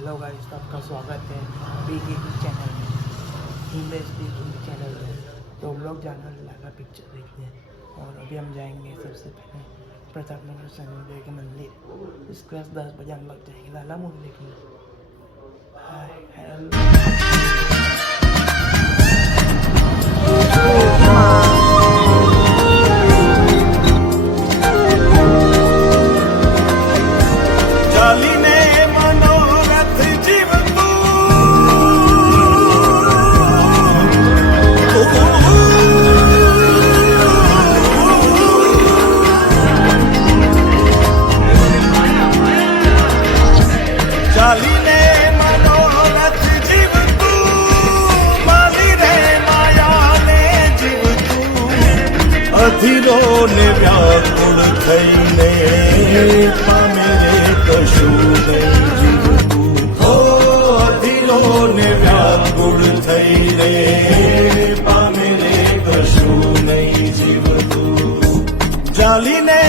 Hello guys, तो आपका स्वागत है बीके चैनल में, हिमेश बीके चैनल में। तो हम लोग जाना लाला पिक्चर देखने, और अभी हम जाएंगे सबसे पहले प्रताप नगर शनि के मंदिर। इसके बाद 10 बजे हम लोग जाएंगे लाला मूवी देखने। અધીરો ને વ્યાકુળ થઈને પામે રે કશું નહીં જીવતું. હો અધીરો ને વ્યાકુળ થઈને પામે રે કશું નહીં જીવતું. જાલીને